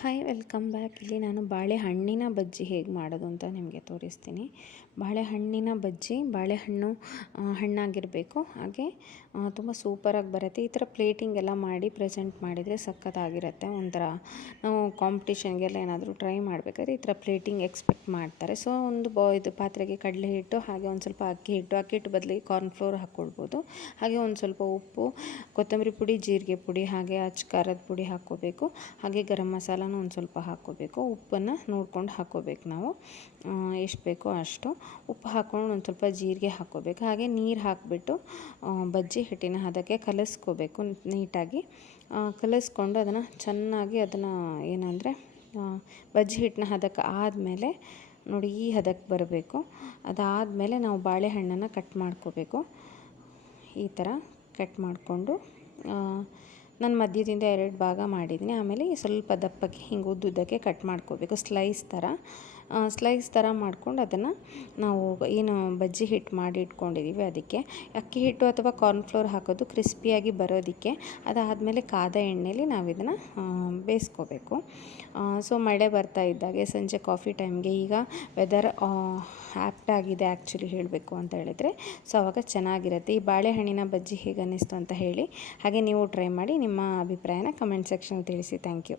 Hi welcome back. ಇಲ್ಲಿ ನಾನು ಬಾಳೆಹಣ್ಣಿನ ಬಜ್ಜಿ ಹೇಗೆ ಮಾಡೋದು ಅಂತ ನಿಮಗೆ ತೋರಿಸ್ತೀನಿ. ಬಾಳೆಹಣ್ಣಿನ ಬಜ್ಜಿ, ಬಾಳೆಹಣ್ಣು ಹಣ್ಣಾಗಿರಬೇಕು, ಹಾಗೆ ತುಂಬ ಸೂಪರಾಗಿ ಬರುತ್ತೆ. ಈ ಥರ ಪ್ಲೇಟಿಂಗ್ ಎಲ್ಲ ಮಾಡಿ ಪ್ರೆಸೆಂಟ್ ಮಾಡಿದರೆ ಸಖತ್ತಾಗಿರುತ್ತೆ. ಒಂಥರ ನಾವು ಕಾಂಪಿಟೇಷನ್ಗೆಲ್ಲ ಏನಾದರೂ ಟ್ರೈ ಮಾಡಬೇಕಾದ್ರೆ ಈ ಥರ ಪ್ಲೇಟಿಂಗ್ ಎಕ್ಸ್ಪೆಕ್ಟ್ ಮಾಡ್ತಾರೆ. ಸೊ ಒಂದು ಇದು ಪಾತ್ರೆಗೆ ಕಡಲೆ ಹಿಟ್ಟು, ಹಾಗೆ ಒಂದು ಸ್ವಲ್ಪ ಅಕ್ಕಿ ಹಿಟ್ಟು ಬದಲಿಗೆ ಕಾರ್ನ್ಫ್ಲೋರ್ ಹಾಕ್ಕೊಳ್ಬೋದು. ಹಾಗೆ ಒಂದು ಸ್ವಲ್ಪ ಉಪ್ಪು, ಕೊತ್ತಂಬರಿ ಪುಡಿ, ಜೀರಿಗೆ ಪುಡಿ, ಹಾಗೆ ಖಾರದ ಪುಡಿ ಹಾಕ್ಕೋಬೇಕು. ಹಾಗೆ ಗರಂ ಮಸಾಲನೂ ಒಂದು ಸ್ವಲ್ಪ ಹಾಕ್ಕೋಬೇಕು. ಉಪ್ಪನ್ನು ನೋಡ್ಕೊಂಡು ಹಾಕ್ಕೋಬೇಕು. ನಾವು ಎಷ್ಟು ಬೇಕೋ ಅಷ್ಟು ಉಪ್ಪು ಹಾಕ್ಕೊಂಡು ಒಂದು ಸ್ವಲ್ಪ ಜೀರಿಗೆ ಹಾಕ್ಕೋಬೇಕು. ಹಾಗೆ ನೀರು ಹಾಕಿಬಿಟ್ಟು ಬಜ್ಜಿ ಹಿಟ್ಟಿನ ಹದಕ್ಕೆ ಕಲಿಸ್ಕೋಬೇಕು. ನೀಟಾಗಿ ಕಲಿಸ್ಕೊಂಡು ಅದನ್ನು ಚೆನ್ನಾಗಿ ಏನಂದರೆ ಬಜ್ಜಿ ಹಿಟ್ಟಿನ ಹದಕ್ಕೆ ಆದಮೇಲೆ ನೋಡಿ ಈ ಹದಕ್ಕೆ ಬರಬೇಕು. ಅದಾದಮೇಲೆ ನಾವು ಬಾಳೆಹಣ್ಣನ್ನು ಕಟ್ ಮಾಡ್ಕೋಬೇಕು. ಈ ಥರ ಕಟ್ ಮಾಡಿಕೊಂಡು ನಾನು ಮಧ್ಯದಿಂದ 2 ಭಾಗ ಮಾಡಿದ್ದೀನಿ. ಆಮೇಲೆ ಸ್ವಲ್ಪ ದಪ್ಪಕ್ಕೆ ಹಿಂಗೆ ಉದ್ದುದ್ದಕ್ಕೆ ಕಟ್ ಮಾಡ್ಕೋಬೇಕು. ಸ್ಲೈಸ್ ಥರ ಮಾಡ್ಕೊಂಡು ಅದನ್ನು ನಾವು ಏನು ಬಜ್ಜಿ ಹಿಟ್ಟು ಮಾಡಿ ಇಟ್ಕೊಂಡಿದ್ದೀವಿ ಅದಕ್ಕೆ ಅಕ್ಕಿ ಹಿಟ್ಟು ಅಥವಾ ಕಾರ್ನ್ಫ್ಲೋರ್ ಹಾಕೋದು ಕ್ರಿಸ್ಪಿಯಾಗಿ ಬರೋದಕ್ಕೆ. ಅದಾದಮೇಲೆ ಕಾದ ಎಣ್ಣೆಯಲ್ಲಿ ನಾವು ಇದನ್ನು ಬೇಯಿಸ್ಕೋಬೇಕು. ಸೊ ಮಳೆ ಬರ್ತಾ ಇದ್ದಾಗೆ ಸಂಜೆ ಕಾಫಿ ಟೈಮ್ಗೆ, ಈಗ ವೆದರ್ ಆ್ಯಪ್ಟ್ ಆಗಿದೆ ಆ್ಯಕ್ಚುಲಿ ಹೇಳಬೇಕು ಅಂತ ಹೇಳಿದರೆ. ಸೊ ಆವಾಗ ಚೆನ್ನಾಗಿರುತ್ತೆ. ಈ ಬಾಳೆಹಣ್ಣಿನ ಬಜ್ಜಿ ಹೇಗೆ ಅನ್ನಿಸ್ತು ಅಂತ ಹೇಳಿ, ಹಾಗೆ ನೀವು ಟ್ರೈ ಮಾಡಿ ನಿಮ್ಮ ಅಭಿಪ್ರಾಯನ ಕಮೆಂಟ್ ಸೆಕ್ಷನ್ ತಿಳಿಸಿ. Thank you.